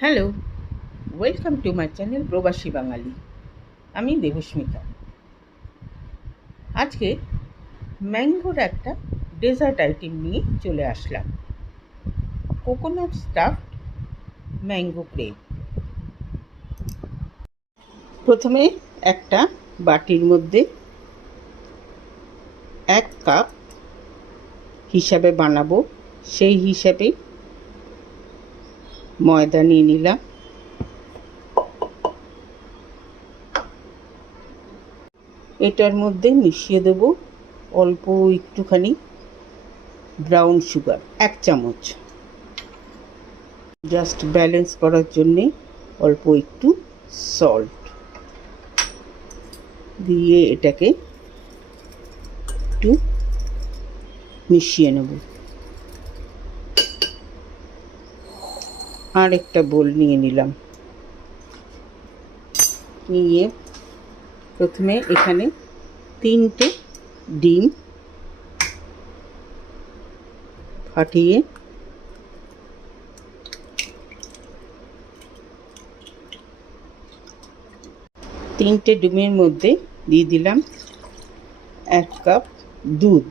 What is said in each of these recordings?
Hello, welcome to my channel প্রবাসী বাঙালি। আমি দেবস্মিতা। আজকে ম্যাঙ্গোর একটা ডেজার্ট আইটেম নিয়ে চলে আসলাম। Coconut stuffed mango crepe. প্রথমে একটা বাটির মধ্যে 1 কাপ হিসাবে বানাবো, সেই হিসাবে ময়দা নিয়ে নিলাম। এটার মধ্যে মিশিয়ে দেব অল্প একটুখানি ব্রাউন সুগার, 1 চামচ। জাস্ট ব্যালেন্স করার জন্যে অল্প একটু সল্ট দিয়ে এটাকে একটু মিশিয়ে নেব। আর একটা বোল নিয়ে নিলাম। নিয়ে প্রথমে এখানে 3টে ডিম ফাটিয়ে ডিমের মধ্যে দিয়ে দিলাম 1 কাপ দুধ।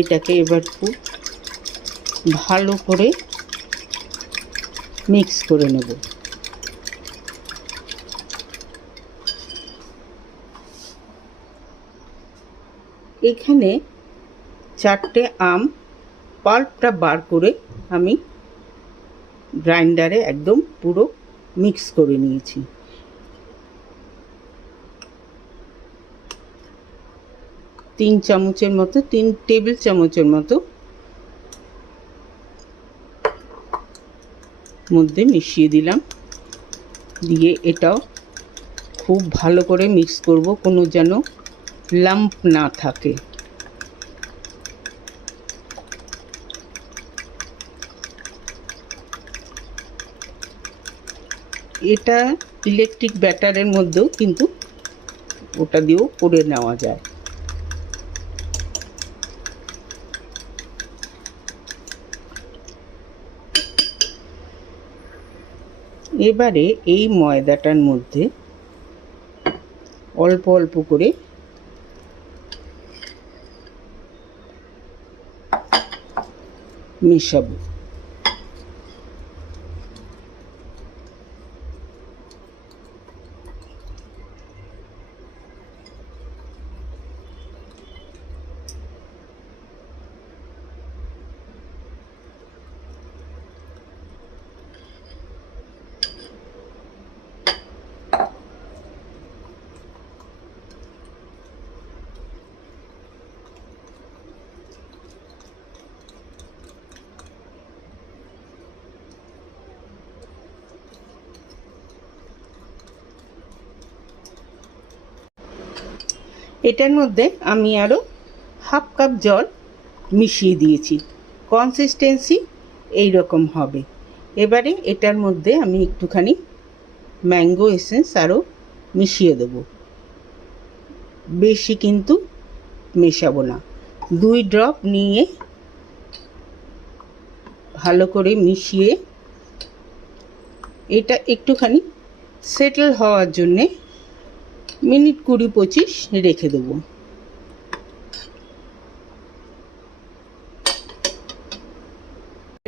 এটাকে এবার খুব ভালো করে মিক্স করে নেব। এখানে 4টে আম পাল্পটা বার করে আমি গ্রাইন্ডারে একদম পুরো মিক্স করে নিয়েছি। 3 টেবিল চামচের মতো মধ্যে মিশিয়ে দিলাম। দিয়ে এটাও খুব ভালো করে মিক্স করব, কোনো যেন লাম্প না থাকে। এটা ইলেকট্রিক ব্যাটারের মধ্যেও কিন্তু ওটা দিয়েও করে নেওয়া যায়। এবারে এই ময়দাটার মধ্যে অল্প অল্প করে মেশাবো। এটার মধ্যে আমি আরও 1/2 কাপ জল মিশিয়ে দিয়েছি। কনসিস্টেন্সি এই রকম হবে। এবারে এটার মধ্যে আমি একটুখানি ম্যাঙ্গো এসেন্স আরও মিশিয়ে দেব। বেশি কিন্তু মেশাবো না, 2 ড্রপ নিয়ে ভালো করে মিশিয়ে এটা একটুখানি সেটেল হওয়ার জন্যে মিনিট 20-25 রেখে দেবো।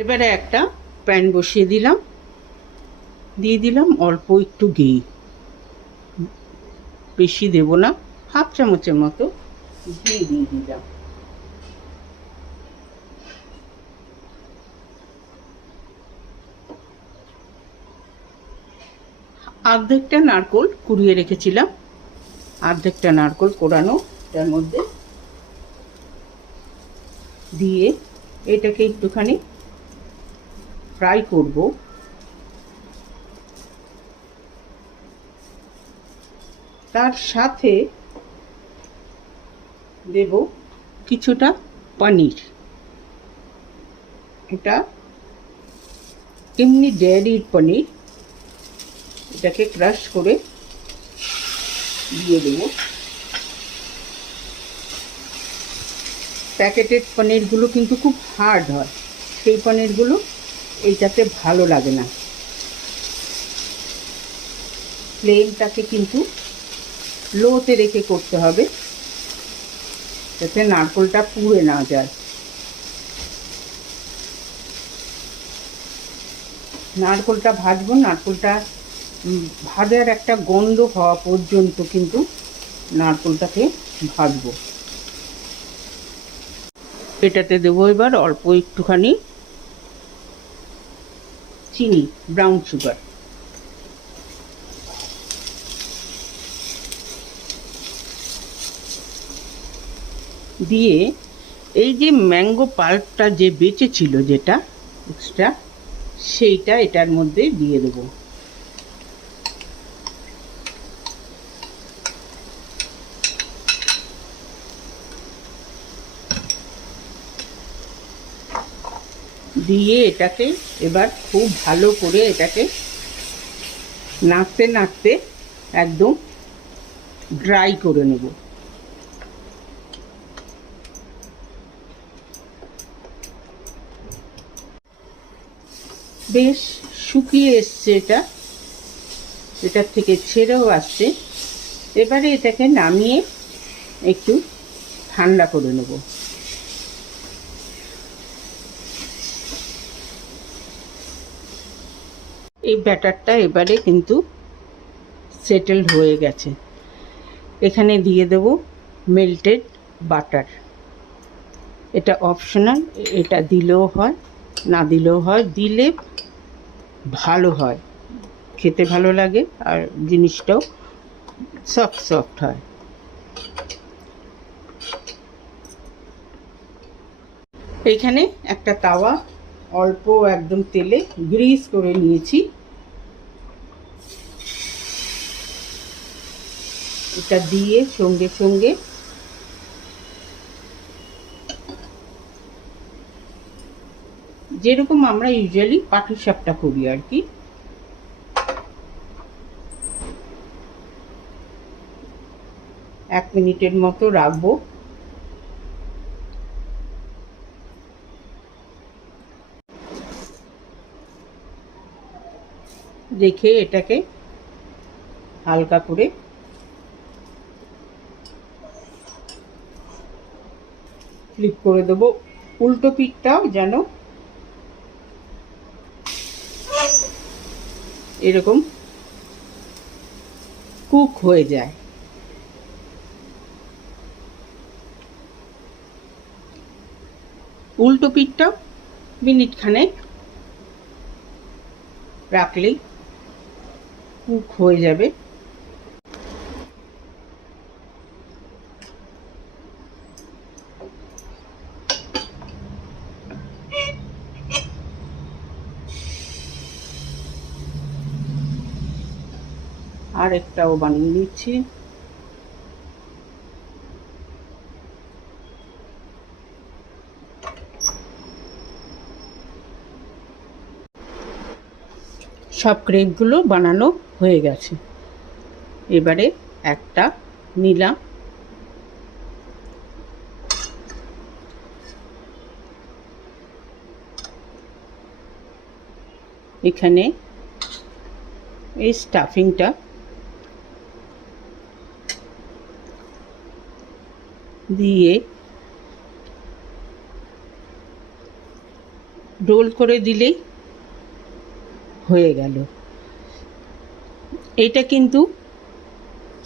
এবারে একটা প্যান বসিয়ে দিলাম, দিয়ে দিলাম অল্প একটু ঘি, বেশি দেব না, 1/2 চামচের মতো ঘি দিয়ে দিলাম। অর্ধেকটা নারকোল কুড়িয়ে রেখেছিলাম, অর্ধেকটা নারকোল কোড়ানো তার মধ্যে দিয়ে এটাকে একটুখানি ফ্রাই করব। তার সাথে দেব কিছুটা পনির। এটা এমনি ডেয়ারির পনির, এটাকে ক্রাশ করে দিয়ে দেব। প্যাকেটেড পনিরগুলো কিন্তু খুব হার্ড হয়, সেই পনিরগুলো এইটাতে ভালো লাগে না। ফ্লেমটাকে কিন্তু লোতে রেখে করতে হবে, যাতে নারকেলটা পুড়ে না যায়। নারকেলটা ভাজবো, নারকেলটা ভাজার একটা গন্ধ হওয়া পর্যন্ত কিন্তু নারকেলটাকে ভাজবো। এটাতে দেবো এবার অল্প একটুখানি চিনি, ব্রাউন সুগার। দিয়ে এই যে ম্যাঙ্গো পাল্পটা যে বেঁচে ছিল, যেটা এক্সট্রা, সেইটা এটার মধ্যে দিয়ে দেবো। দিয়ে এটাকে এবার খুব ভালো করে এটাকে নাড়তে নাড়তে একদম ড্রাই করে নেব। বেশ শুকিয়ে এসছে এটা, এটার থেকে ছেড়েও আসছে। এবারে এটাকে নামিয়ে একটু ঠান্ডা করে নেব। এই ব্যাটারটা এবারে কিন্তু সেটেলড হয়ে গেছে। এখানে দিয়ে দেব মেল্টেড বাটার। এটা অপশনাল, এটা দিলেও হয় না দিলেও হয়, দিলে ভালো হয়, খেতে ভালো লাগে আর জিনিসটাও সফট সফট হয়। এইখানে একটা তাওয়া অল্প একদম তেলে গ্রিস করে নিয়েছি। এটা দিয়ে সঙ্গে সঙ্গে যেরকম আমরা ইউজুয়ালি পাটিসাপটা করি আর কি, 1 মিনিটের মতো রাখবো। রেখে এটাকে হালকা করে ফ্লিপ করে দেবো। উল্টো পিঠটাও যেন এরকম কুক হয়ে যায়। উল্টো পিঠটাও মিনিট খানেক রাখলেই কুক হয়ে যাবে। আর একটাও বানিয়ে নিচ্ছি। সব ক্রেপগুলো বানানো হয়ে গেছে। এবারে একটা নিলাম, এখানে এই স্টাফিংটা দিয়ে রোল করে দিলেই হয়ে গেল। এটা কিন্তু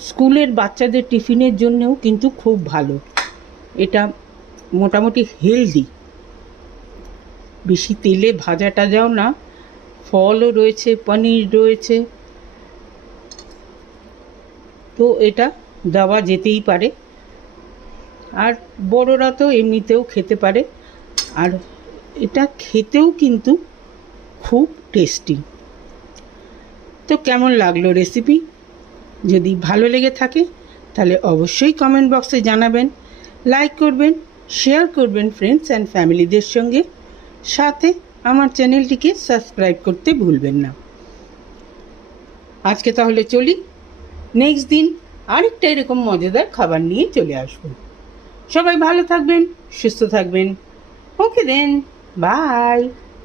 স্কুলের বাচ্চাদের টিফিনের জন্যও কিন্তু খুব ভালো। এটা মোটামুটি হেলদি, বেশি তেলে ভাজা টাজাও না, ফলও রয়েছে, পনির রয়েছে, তো এটা দেওয়া যেতেই পারে। আর বড়রা তো এমনিতেও খেতে পারে, আর এটা খেতেও কিন্তু খুব টেস্টি। তো কেমন লাগলো রেসিপি? যদি ভালো লেগে থাকে তাহলে অবশ্যই কমেন্ট বক্সে জানাবেন, লাইক করবেন, শেয়ার করবেন ফ্রেন্ডস অ্যান্ড ফ্যামিলিদের সঙ্গে, সাথে আমার চ্যানেলটিকে সাবস্ক্রাইব করতে ভুলবেন না। আজকে তাহলে চলি, নেক্সট দিন আরেকটা এরকম মজাদার খাবার নিয়ে চলে আসবো। সবাই ভালো থাকবেন, সুস্থ থাকবেন। ওকে দেন। বাই।